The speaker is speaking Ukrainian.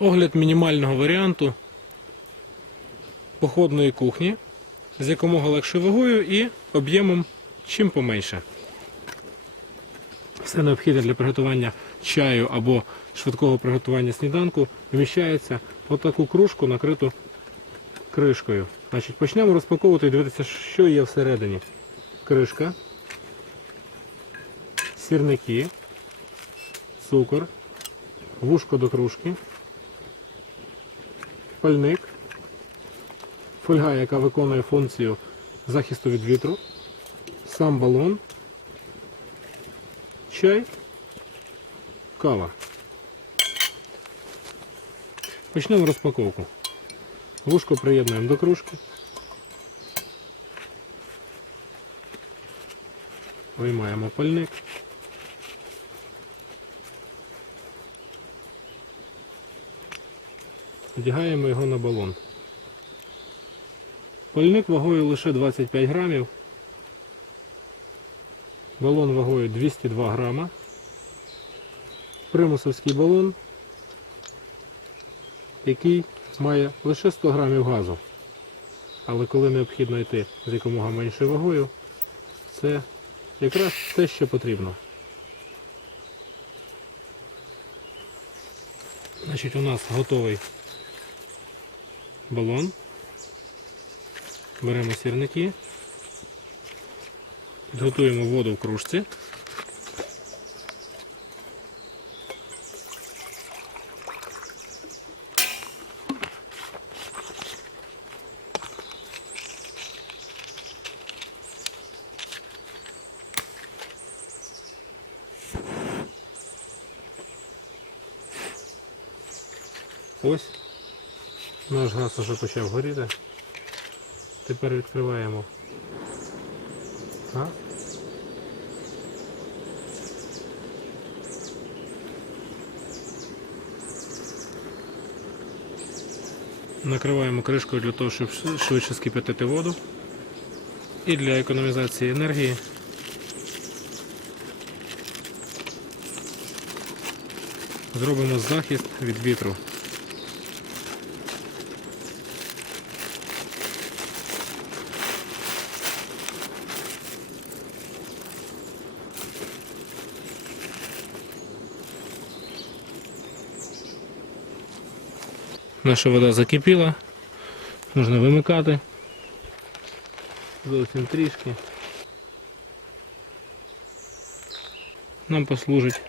Огляд мінімального варіанту походної кухні з якомога легшою вагою і об'ємом чим поменше. Все необхідне для приготування чаю або швидкого приготування сніданку вміщається в таку кружку, накриту кришкою. Значить, почнемо розпаковувати і дивитися, що є всередині. Кришка, сірники, цукор, вушко до кружки, пальник, фольга, яка виконує функцію захисту від вітру, сам балон, чай, кава. Почнемо розпаковку. Вушко приєднуємо до кружки. Виймаємо пальник. Одягаємо його на балон. Пальник вагою лише 25 грамів. Балон вагою 202 грама. Примусовський балон, який має лише 100 грамів газу. Але коли необхідно йти з якомога меншою вагою, це якраз те, що потрібно. Значить, у нас готовий балон. Беремо сірники, підготуємо воду в кружці. Ось наш газ уже почав горіти. Тепер відкриваємо газ. Накриваємо кришкою для того, щоб швидше скипятити воду. І для економізації енергії зробимо захист від вітру. Наша вода закипіла, можна вимикати. Зовсім трішки. Нам послужить